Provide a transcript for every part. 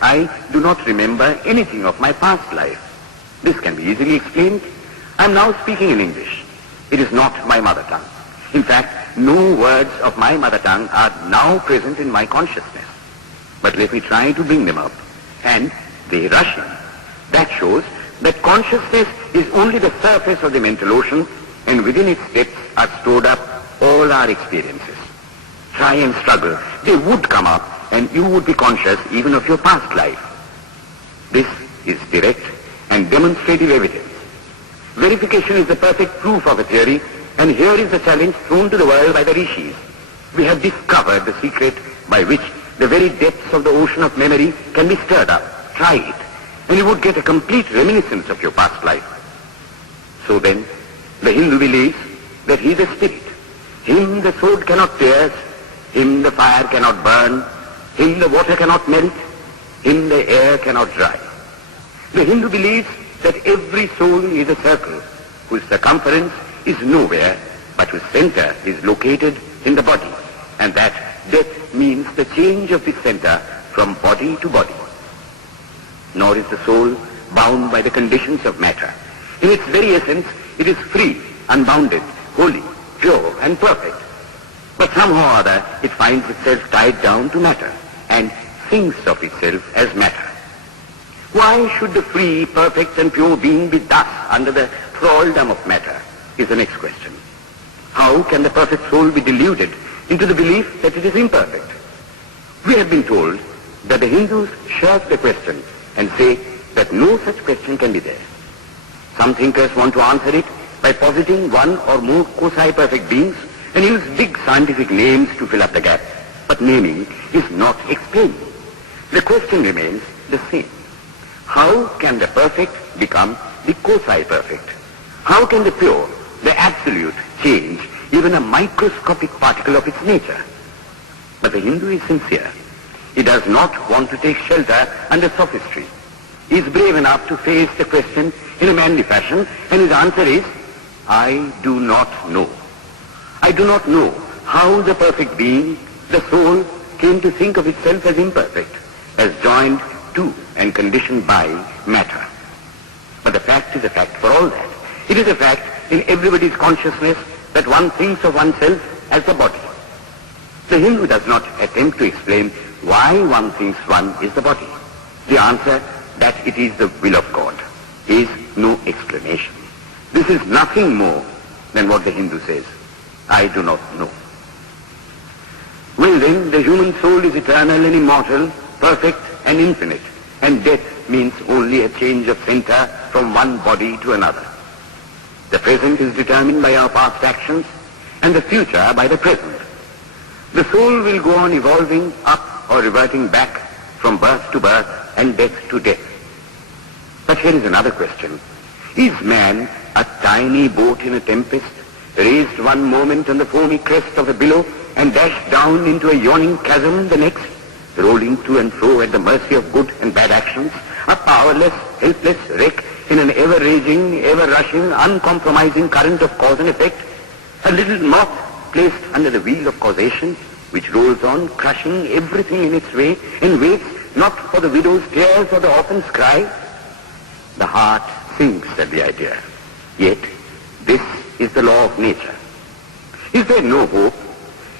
I do not remember anything of my past life. This can be easily explained. I am now speaking in English. It is not my mother tongue. In fact, no words of my mother tongue are now present in my consciousness. But let me try to bring them up. And they rush in. That shows that consciousness is only the surface of the mental ocean, and within its depths are stored up all our experiences. Try and struggle. They would come up, and you would be conscious even of your past life. This is direct and demonstrative evidence. Verification is the perfect proof of a theory, and here is the challenge thrown to the world by the rishis. We have discovered the secret by which the very depths of the ocean of memory can be stirred up. Try it, and you would get a complete reminiscence of your past life. So then, the Hindu believes that he is a spirit. Him the sword cannot pierce, him the fire cannot burn, him the water cannot melt, him the air cannot dry. The Hindu believes that every soul is a circle whose circumference is nowhere, but whose center is located in the body, and that death means the change of the center from body to body. Nor is the soul bound by the conditions of matter. In its very essence, it is free, unbounded, holy, pure, and perfect. But somehow or other, it finds itself tied down to matter, and thinks of itself as matter. Why should the free, perfect, and pure being be thus under the thraldom of matter, is the next question. How can the perfect soul be deluded into the belief that it is imperfect? We have been told that the Hindus shirk the question and say that no such question can be there. Some thinkers want to answer it by positing one or more quasi-perfect beings and use big scientific names to fill up the gap. But naming is not explaining. The question remains the same. How can the perfect become the quasi-perfect? How can the pure, the absolute, change even a microscopic particle of its nature? But the Hindu is sincere. He does not want to take shelter under sophistry. He is brave enough to face the question in a manly fashion, and his answer is, I do not know. I do not know how the perfect being, the soul, came to think of itself as imperfect, as joined to and conditioned by matter. But the fact is a fact for all that. It is a fact in everybody's consciousness that one thinks of oneself as the body. The Hindu does not attempt to explain why one thinks one is the body. The answer that it is the will of God is no explanation. This is nothing more than what the Hindu says, I do not know. Well then, the human soul is eternal and immortal, perfect and infinite, and death means only a change of center from one body to another. The present is determined by our past actions, and the future by the present. The soul will go on evolving up or reverting back from birth to birth and death to death. But here is another question. Is man a tiny boat in a tempest, raised one moment on the foamy crest of a billow and dashed down into a yawning chasm the next, rolling to and fro at the mercy of good and bad actions, a powerless, helpless wreck in an ever-raging, ever-rushing, uncompromising current of cause and effect, a little moth placed under the wheel of causation, which rolls on, crushing everything in its way, and waits not for the widow's tears or the orphan's cry? The heart sinks at the idea. Yet, this is the law of nature. Is there no hope?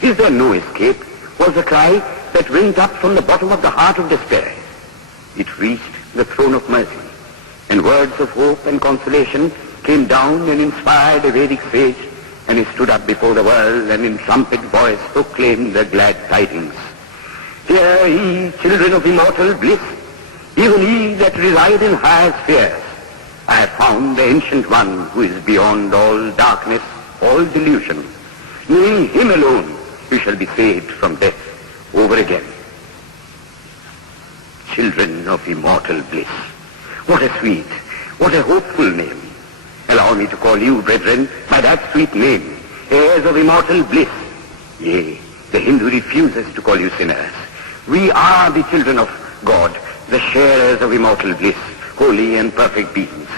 Is there no escape? Was the cry that went up from the bottom of the heart of despair. It reached the throne of mercy, and words of hope and consolation came down and inspired a Vedic sage, and he stood up before the world and in trumpet voice proclaimed the glad tidings. Hear ye, children of immortal bliss, even ye that reside in higher spheres. I have found the ancient one who is beyond all darkness, all delusion. Knowing him alone, we shall be saved from death over again. Children of immortal bliss. What a sweet, what a hopeful name. Allow me to call you, brethren, by that sweet name, heirs of immortal bliss. Yea, the Hindu refuses to call you sinners. We are the children of God, the sharers of immortal bliss, holy and perfect beings.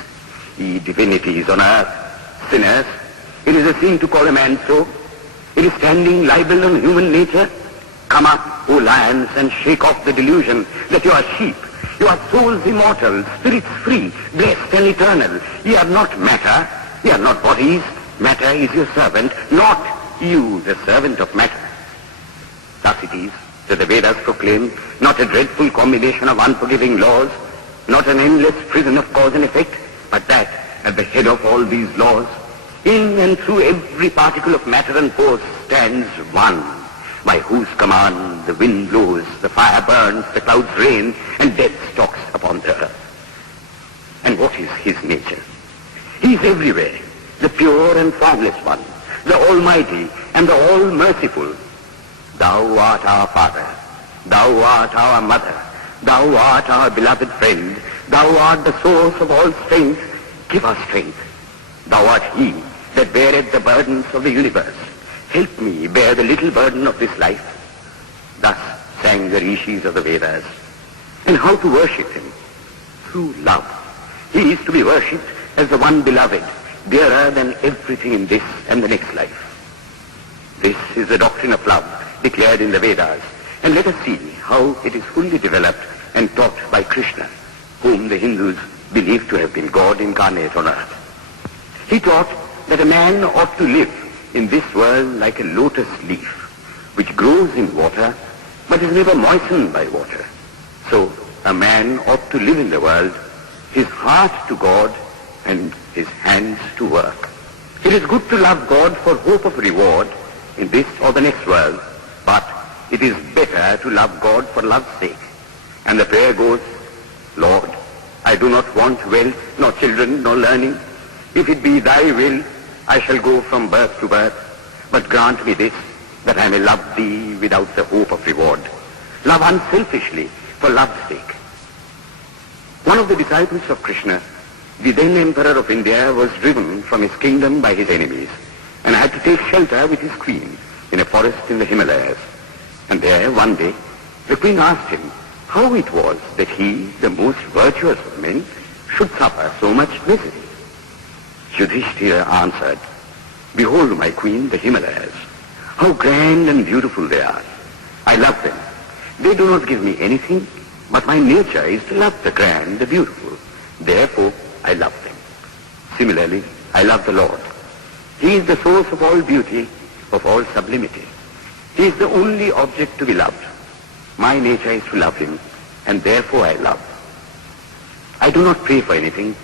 Ye divinities on earth, sinners, it is a sin to call a man so. It is standing libel on human nature. Come up, O lions, and shake off the delusion that you are sheep. You are souls immortal, spirits free, blessed and eternal. Ye are not matter, ye are not bodies. Matter is your servant, not you the servant of matter. Thus it is that the Vedas proclaim not a dreadful combination of unforgiving laws, not an endless prison of cause and effect, but that at the head of all these laws, in and through every particle of matter and force, stands one, by whose command the wind blows, the fire burns, the clouds rain, and death stalks upon the earth. And what is his nature? He is everywhere, the pure and formless one, the almighty and the all-merciful. Thou art our Father, thou art our Mother, thou art our beloved friend, thou art the source of all strength. Give us strength. Thou art he that beareth the burdens of the universe. Help me bear the little burden of this life. Thus sang the rishis of the Vedas. And how to worship him? Through love. He is to be worshipped as the one beloved, dearer than everything in this and the next life. This is the doctrine of love declared in the Vedas. And let us see how it is fully developed and taught by Krishna, whom the Hindus believe to have been God incarnate on earth. He taught that a man ought to live in this world like a lotus leaf, which grows in water, but is never moistened by water. So a man ought to live in the world, his heart to God and his hands to work. It is good to love God for hope of reward in this or the next world, but it is better to love God for love's sake. And the prayer goes, Lord, I do not want wealth, nor children, nor learning. If it be thy will, I shall go from birth to birth. But grant me this, that I may love thee without the hope of reward. Love unselfishly, for love's sake. One of the disciples of Krishna, the then Emperor of India, was driven from his kingdom by his enemies and had to take shelter with his queen in a forest in the Himalayas. And there, one day, the queen asked him how it was that he, the most virtuous of men, should suffer so much misery. Yudhishthira answered, Behold, my queen, the Himalayas. How grand and beautiful they are. I love them. They do not give me anything, but my nature is to love the grand, the beautiful. Therefore, I love them. Similarly, I love the Lord. He is the source of all beauty, of all sublimity. He is the only object to be loved. My nature is to love him, and therefore I love. I do not pray for anything.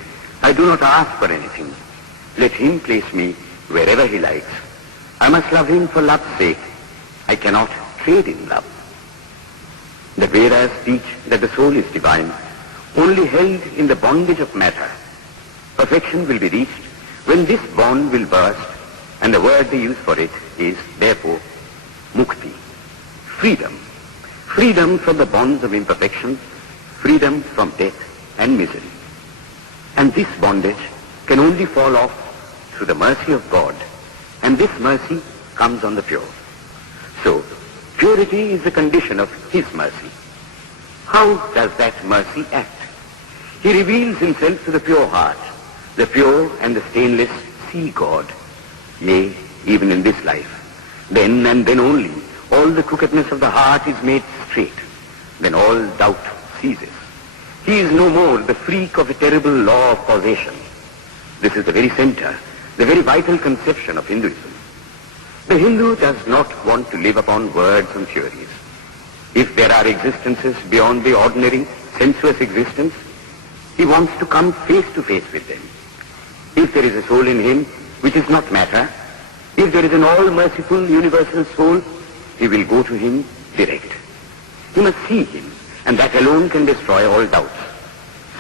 I do not ask for anything. Let him place me wherever he likes. I must love him for love's sake. I cannot trade in love. The Vedas teach that the soul is divine, only held in the bondage of matter. Perfection will be reached when this bond will burst, and the word they use for it is, therefore, mukti, freedom. Freedom from the bonds of imperfection, freedom from death and misery. And this bondage can only fall off through the mercy of God, and this mercy comes on the pure. So, purity is the condition of his mercy. How does that mercy act? He reveals himself to the pure heart. The pure and the stainless see God, yea, even in this life. Then and then only, all the crookedness of the heart is made straight. Then all doubt ceases. He is no more the freak of a terrible law of causation. This is the very center, the very vital conception of Hinduism. The Hindu does not want to live upon words and theories. If there are existences beyond the ordinary sensuous existence, he wants to come face to face with them. If there is a soul in him which is not matter, if there is an all-merciful universal soul, he will go to him direct. He must see him, and that alone can destroy all doubts.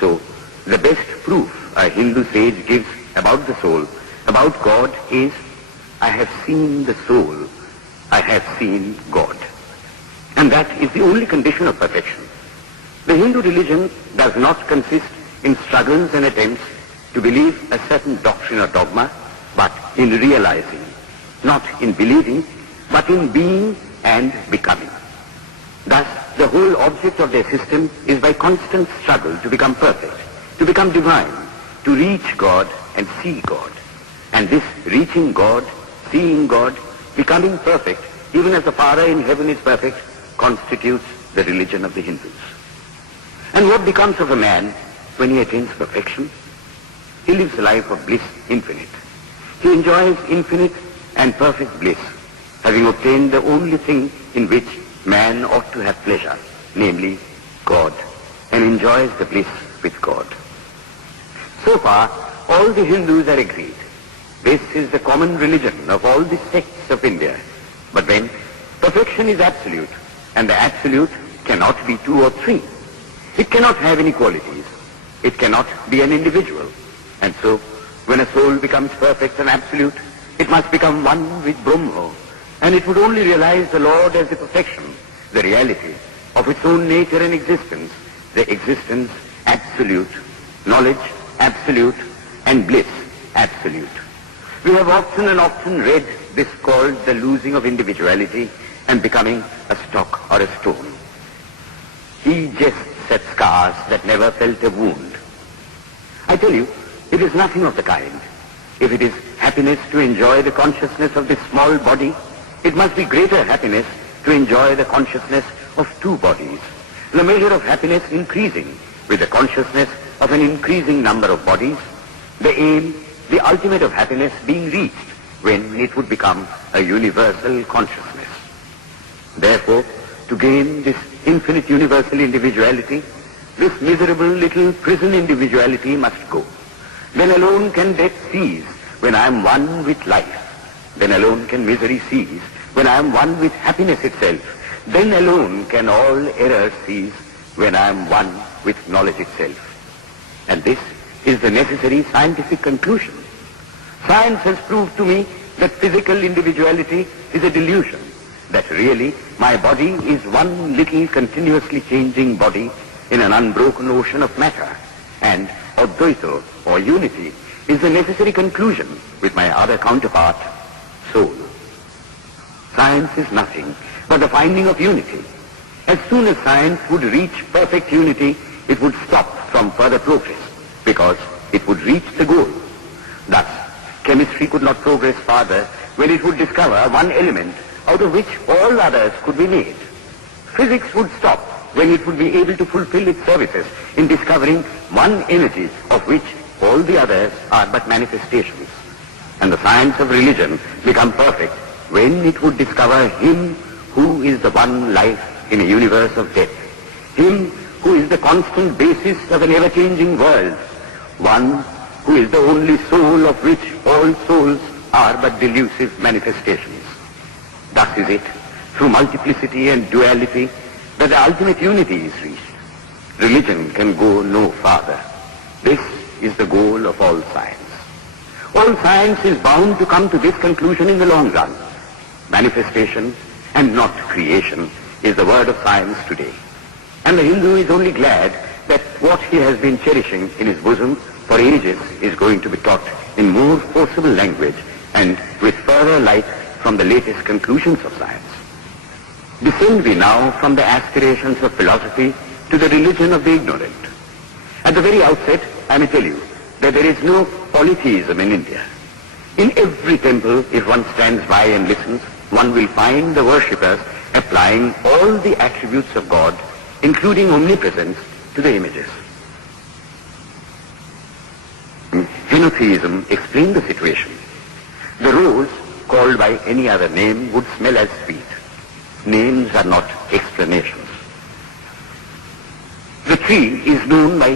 So, the best proof a Hindu sage gives about the soul, about God, is, I have seen the soul, I have seen God. And that is the only condition of perfection. The Hindu religion does not consist in struggles and attempts to believe a certain doctrine or dogma, but in realizing, not in believing, but in being and becoming. Thus, the whole object of their system is by constant struggle to become perfect, to become divine, to reach God and see God. And this reaching God, seeing God, becoming perfect, even as the Father in heaven is perfect, constitutes the religion of the Hindus. And what becomes of a man when he attains perfection? He lives a life of bliss infinite. He enjoys infinite and perfect bliss, having obtained the only thing in which man ought to have pleasure, namely God, and enjoys the bliss with God. So far, all the Hindus are agreed. This is the common religion of all the sects of India. But then, perfection is absolute, and the absolute cannot be two or three. It cannot have any qualities. It cannot be an individual. And so, when a soul becomes perfect and absolute, it must become one with Brahma, and it would only realize the Lord as the perfection, the reality of its own nature and existence, the existence absolute, knowledge absolute, and bliss absolute. We have often and often read this called the losing of individuality and becoming a stock or a stone. He jests at scars that never felt a wound. I tell you, it is nothing of the kind. If it is happiness to enjoy the consciousness of this small body, it must be greater happiness to enjoy the consciousness of two bodies, the measure of happiness increasing with the consciousness of an increasing number of bodies, the aim, the ultimate of happiness being reached when it would become a universal consciousness. Therefore, to gain this infinite universal individuality, this miserable little prison individuality must go. Then alone can death cease when I am one with life. Then alone can misery cease when I am one with happiness itself. Then alone can all error cease when I am one with knowledge itself. And this is the necessary scientific conclusion. Science has proved to me that physical individuality is a delusion, that really my body is one little continuously changing body in an unbroken ocean of matter, and Advaita, or unity, is the necessary conclusion with my other counterpart, soul. Science is nothing but the finding of unity. As soon as science would reach perfect unity, it would stop from further progress, because it would reach the goal. Thus, chemistry could not progress farther when it would discover one element out of which all others could be made. Physics would stop when it would be able to fulfill its services in discovering one energy of which all the others are but manifestations. And the science of religion become perfect when it would discover Him who is the one life in a universe of death, Him who is the constant basis of an ever-changing world, one who is the only soul of which all souls are but delusive manifestations. Thus is it, through multiplicity and duality, that the ultimate unity is reached. Religion can go no farther. This is the goal of all science. All science is bound to come to this conclusion in the long run. Manifestation and not creation is the word of science today. And the Hindu is only glad that what he has been cherishing in his bosom for ages is going to be taught in more forcible language and with further light from the latest conclusions of science. Descend we now from the aspirations of philosophy to the religion of the ignorant. At the very outset, I may tell you that there is no polytheism in India. In every temple, if one stands by and listens, one will find the worshippers applying all the attributes of God, including omnipresence, to the images. Henotheism explained the situation. The rose, called by any other name, would smell as sweet. Names are not explanations. The tree is known by